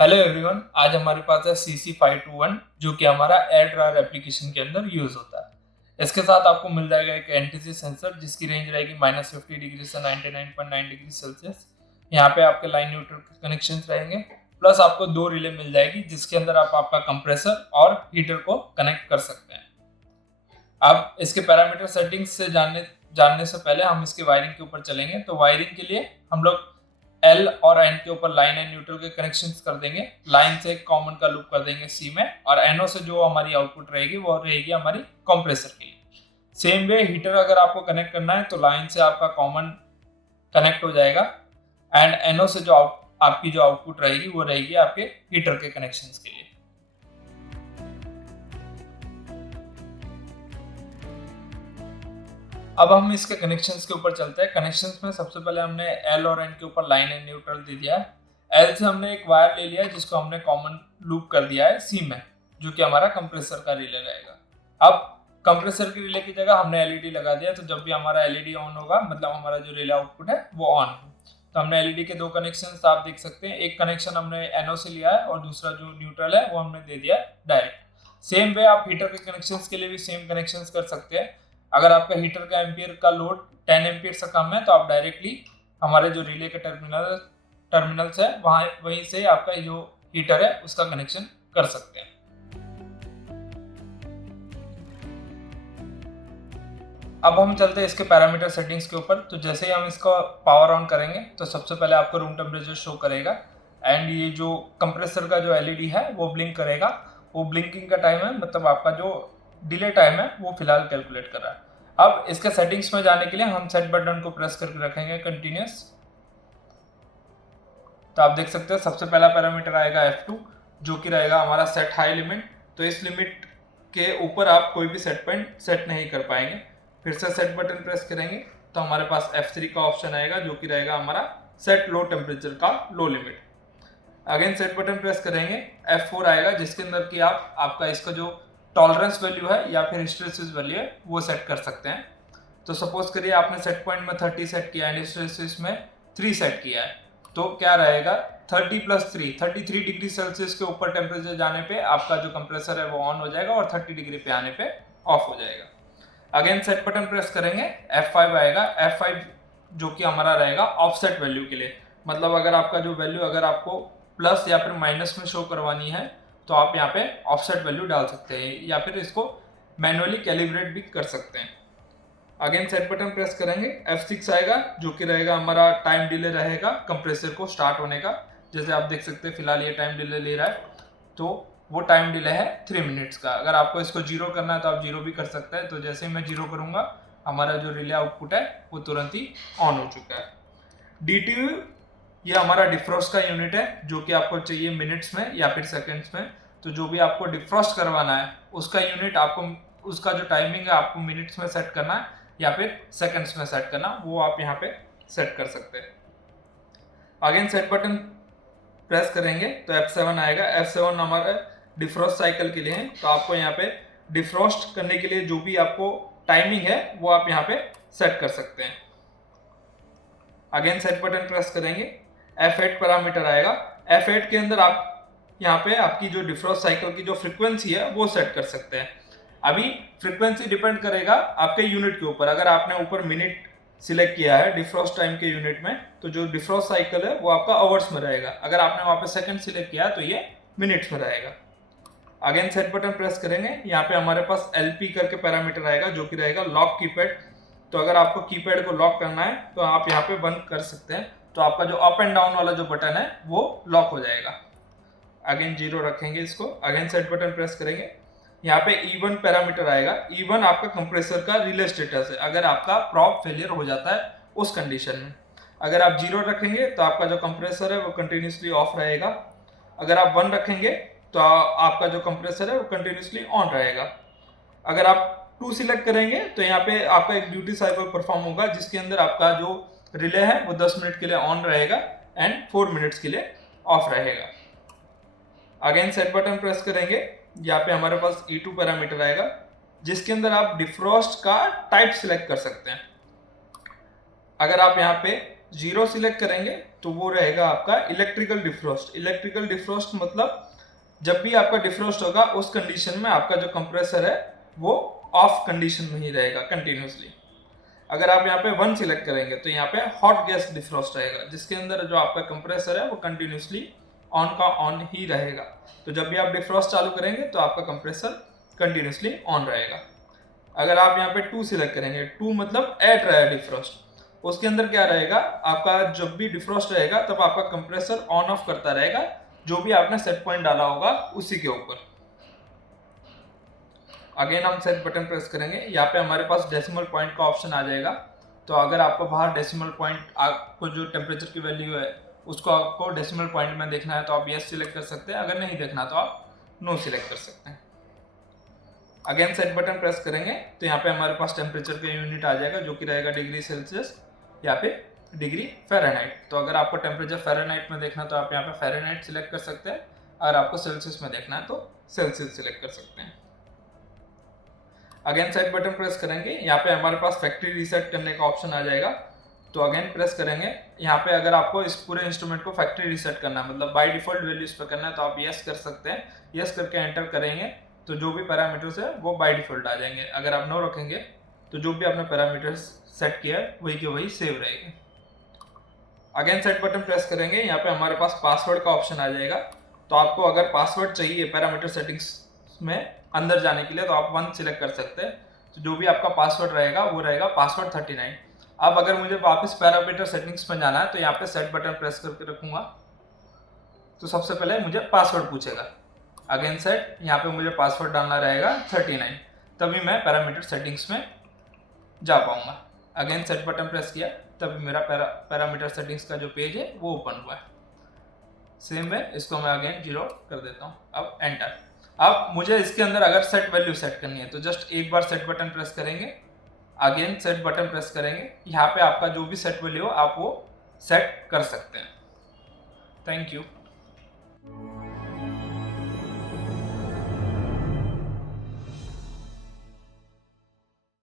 Hello everyone, आज हमारे पास है CC521 जो कि हमारा एयर ड्रायर एप्लीकेशन के अंदर यूज होता है। इसके साथ आपको मिल जाएगा एक एनटीसी सेंसर जिसकी रेंज रहेगी -50 डिग्री से 99.9 डिग्री सेल्सियस। यहाँ पे आपके लाइन न्यूट्रल कनेक्शन रहेंगे, प्लस आपको 2 रिले मिल जाएगी जिसके अंदर आप आपका कंप्रेसर और हीटर को कनेक्ट कर सकते हैं। अब इसके पैरामीटर सेटिंग्स से जानने से पहले हम इसके वायरिंग के ऊपर चलेंगे। तो वायरिंग के लिए हम लोग L और N के ऊपर लाइन एंड न्यूट्रल के कनेक्शंस कर देंगे। लाइन से एक कॉमन का लूप कर देंगे C में, और NO से जो हमारी आउटपुट रहेगी वो रहेगी हमारी कंप्रेसर के लिए। सेम वे हीटर अगर आपको कनेक्ट करना है तो लाइन से आपका कॉमन कनेक्ट हो जाएगा, एंड NO से जो आपकी जो आउटपुट रहेगी वो रहेगी आपके हीटर के कनेक्शंस के लिए। अब हम इसके कनेक्शंस के ऊपर चलते हैं। कनेक्शंस में सबसे पहले हमने L और N के ऊपर लाइन एंड न्यूट्रल दे दिया है। L से हमने एक वायर ले लिया है जिसको हमने कॉमन लूप कर दिया है C में, जो कि हमारा कंप्रेसर का रिले रहेगा। अब कंप्रेसर के रिले की जगह हमने LED लगा दिया, तो जब भी हमारा LED ऑन होगा मतलब हमारा जो रिले आउटपुट है वो ऑन है। तो हमने LED के 2 कनेक्शन आप देख सकते हैं। एक कनेक्शन हमने NO से लिया है और दूसरा जो न्यूट्रल है वो हमने दे दिया है डायरेक्ट। सेम वे आप हीटर के कनेक्शंस के लिए भी सेम कनेक्शंस कर सकते हैं। अगर आपका हीटर का एम्पियर का लोड 10 एम्पियर से कम है तो आप डायरेक्टली हमारे जो रिले के टर्मिनल्स है वहीं से आपका जो हीटर है उसका कनेक्शन कर सकते हैं। अब हम चलते हैं इसके पैरामीटर सेटिंग्स के ऊपर। तो जैसे ही हम इसको पावर ऑन करेंगे तो सबसे पहले आपको रूम टेम्परेचर शो करेगा, एंड ये जो कंप्रेसर का जो LED है वो ब्लिंक करेगा। वो ब्लिंकिंग का टाइम है, मतलब आपका जो डिले टाइम है वो फिलहाल कैलकुलेट कर रहा है। अब इसके सेटिंग्स में जाने के लिए हम सेट बटन को प्रेस करके रखेंगे कंटिन्यूस। तो आप देख सकते हैं सबसे पहला पैरामीटर आएगा F2 जो कि रहेगा हमारा सेट हाई लिमिट। तो इस लिमिट के ऊपर आप कोई भी सेट पॉइंट सेट नहीं कर पाएंगे। फिर से सेट बटन प्रेस करेंगे तो हमारे पास F3 का ऑप्शन आएगा जो कि रहेगा हमारा सेट लो टेम्परेचर का low limit. Again set button press करेंगे, F4 आएगा जिसके अंदर कि आपका इसका जो टॉलरेंस वैल्यू है या फिर हिस्टैरिसीस वैल्यू है वो सेट कर सकते हैं। तो सपोज करिए आपने सेट पॉइंट में 30 सेट किया है, हिस्टैरिसीस में 3 सेट किया है, तो क्या रहेगा 30 + 3 33 डिग्री सेल्सियस के ऊपर टेम्परेचर जाने पे आपका जो कंप्रेसर है वो ऑन हो जाएगा और 30 डिग्री पे आने पे ऑफ हो जाएगा। अगेन सेट बटन प्रेस करेंगे, F5 आएगा। F5 जो कि हमारा रहेगा ऑफसेट वैल्यू के लिए, मतलब अगर आपका जो वैल्यू अगर आपको प्लस या फिर माइनस में शो करवानी है तो आप यहाँ पे ऑफसेट वैल्यू डाल सकते हैं या फिर इसको मैनुअली कैलिब्रेट भी कर सकते हैं। अगेन सेट बटन प्रेस करेंगे, F6 आएगा जो कि रहेगा हमारा टाइम डिले रहेगा कंप्रेसर को स्टार्ट होने का। जैसे आप देख सकते हैं फिलहाल ये टाइम डिले ले रहा है, तो वो टाइम डिले है 3 मिनट्स का। अगर आपको इसको 0 करना है तो आप 0 भी कर सकते हैं। तो जैसे ही मैं 0 करूँगा हमारा जो रिले आउटपुट है वो तुरंत ही ऑन हो चुका है। DTU ये हमारा डिफ्रॉस्ट का यूनिट है जो कि आपको चाहिए मिनट्स में या फिर सेकंड्स में। तो जो भी आपको डिफ्रॉस्ट करवाना है उसका यूनिट आपको उसका जो टाइमिंग है आपको मिनट्स में सेट करना है या फिर सेकंड्स में सेट करना, वो आप यहाँ पे सेट कर सकते हैं। अगेन सेट बटन प्रेस करेंगे तो F7 आएगा। F7 हमारा डिफ्रॉस्ट साइकिल के लिए है, तो आपको यहाँ पे डिफ्रॉस्ट करने के लिए जो भी आपको टाइमिंग है वो आप यहाँ पे सेट कर सकते हैं। अगेन सेट बटन प्रेस करेंगे, F8 पैरामीटर आएगा। F8 के अंदर आप यहाँ पे आपकी जो डिफ्रॉस्ट साइकिल की जो फ्रीक्वेंसी है वो सेट कर सकते हैं। अभी फ्रीक्वेंसी डिपेंड करेगा आपके यूनिट के ऊपर। अगर आपने ऊपर मिनट सिलेक्ट किया है डिफ्रॉस्ट टाइम के यूनिट में, तो जो डिफ्रॉस्ट साइकिल है वो आपका आवर्स में रहेगा। अगर आपने वहाँ पे सेकंड सिलेक्ट किया है तो ये मिनट्स में रहेगा। अगेन सेट बटन प्रेस करेंगे, यहाँ पे हमारे पास LP करके पैरामीटर आएगा जो कि रहेगा लॉक कीपैड। तो अगर आपको कीपैड को लॉक करना है तो आप यहाँ पे बंद कर सकते हैं, तो आपका जो अप एंड डाउन वाला जो बटन है वो लॉक हो जाएगा। अगेन 0 रखेंगे इसको। अगेन सेट बटन प्रेस करेंगे, यहाँ पे E1 पैरामीटर आएगा। E1 आपका कंप्रेसर का रिले स्टेटस है, अगर आपका प्रॉप फेलियर हो जाता है उस कंडीशन में। अगर आप 0 रखेंगे तो आपका जो कंप्रेसर है वो कंटिन्यूसली ऑफ रहेगा। अगर आप 1 रखेंगे तो आपका जो कंप्रेसर है वो कंटिन्यूसली ऑन रहेगा। अगर आप 2 सिलेक्ट करेंगे तो यहाँ पे आपका एक ड्यूटी साइकिल परफॉर्म होगा जिसके अंदर आपका जो रिले है वो 10 मिनट के लिए ऑन रहेगा एंड 4 मिनट्स के लिए ऑफ रहेगा। अगेन सेट बटन प्रेस करेंगे, यहाँ पे हमारे पास E2 पैरामीटर आएगा जिसके अंदर आप डिफ्रॉस्ट का टाइप सिलेक्ट कर सकते हैं। अगर आप यहाँ पे 0 सिलेक्ट करेंगे तो वो रहेगा आपका इलेक्ट्रिकल डिफ्रोस्ट। इलेक्ट्रिकल डिफ्रोस्ट मतलब जब भी आपका डिफ्रोस्ट होगा उस कंडीशन में आपका जो कंप्रेसर है वो ऑफ कंडीशन में ही रहेगा कंटिन्यूसली। अगर आप यहाँ पे 1 सिलेक्ट करेंगे तो यहाँ पे हॉट गैस डिफ्रोस्ट रहेगा, जिसके अंदर जो आपका कंप्रेसर है वो कंटिन्यूसली ऑन का ऑन ही रहेगा। तो जब भी आप डिफ्रोस्ट चालू करेंगे तो आपका कंप्रेसर कंटिन्यूसली ऑन रहेगा। अगर आप यहाँ पे 2 सिलेक्ट करेंगे, 2 मतलब एयर ड्रायर डिफ्रोस्ट, उसके अंदर क्या रहेगा, आपका जब भी डिफ्रोस्ट रहेगा तब आपका कंप्रेसर ऑन ऑफ करता रहेगा, जो भी आपने सेट पॉइंट डाला होगा उसी के ऊपर। अगेन हम सेट बटन प्रेस करेंगे, यहाँ पे हमारे पास डेसिमल पॉइंट का ऑप्शन आ जाएगा। तो अगर आपको बाहर डेसिमल पॉइंट, आपको जो टेम्परेचर की वैल्यू है उसको आपको डेसिमल पॉइंट में देखना है तो आप यस सिलेक्ट कर सकते हैं, अगर नहीं देखना तो आप नो सिलेक्ट कर सकते हैं। अगेन सेट बटन प्रेस करेंगे तो यहाँ पे हमारे पास टेम्परेचर का यूनिट आ जाएगा, जो कि रहेगा डिग्री सेल्सियस या फिर डिग्री फ़ारेनहाइट। तो अगर आपको टेम्परेचर फ़ारेनहाइट में देखना तो आप यहाँ पे फ़ारेनहाइट सिलेक्ट कर सकते हैं, अगर आपको सेल्सियस में देखना है तो सेल्सियस सिलेक्ट कर सकते हैं। अगेन सेट बटन प्रेस करेंगे, यहाँ पे हमारे पास फैक्ट्री रीसेट करने का ऑप्शन आ जाएगा। तो अगेन प्रेस करेंगे, यहाँ पे अगर आपको इस पूरे इंस्ट्रूमेंट को फैक्ट्री रीसेट करना है, मतलब बाय डिफॉल्ट वैल्यूज पे करना है, तो आप यस कर सकते हैं। यस करके एंटर करेंगे तो जो भी पैरामीटर्स है वो बाय डिफॉल्ट आ जाएंगे। अगर आप नो रखेंगे तो जो भी आपने पैरामीटर्स सेट किया है वही के वही सेव रहेंगे। अगेन सेट बटन प्रेस करेंगे, यहाँ पे हमारे पास पासवर्ड का ऑप्शन आ जाएगा। तो आपको अगर पासवर्ड चाहिए पैरामीटर सेटिंग्स में अंदर जाने के लिए तो आप 1 सिलेक्ट कर सकते हैं। तो जो भी आपका पासवर्ड रहेगा वो रहेगा पासवर्ड 39। अब अगर मुझे वापस पैरामीटर सेटिंग्स में जाना है तो यहाँ पे सेट बटन प्रेस करके रखूंगा। तो सबसे पहले मुझे पासवर्ड पूछेगा, अगेन सेट, यहाँ पे मुझे पासवर्ड डालना रहेगा 39, तभी मैं पैरामीटर सेटिंग्स में जा पाऊंगा। अगेन सेट बटन प्रेस किया तभी मेरा पैरामीटर सेटिंग्स का जो पेज है वो ओपन हुआ है। सेम है, इसको मैं अगेन 0 कर देता हूँ। अब एंटर। अब मुझे इसके अंदर अगर सेट वैल्यू सेट करनी है तो जस्ट एक बार सेट बटन प्रेस करेंगे, अगेन सेट बटन प्रेस करेंगे, यहाँ पे आपका जो भी सेट वैल्यू हो आप वो सेट कर सकते हैं। Thank you.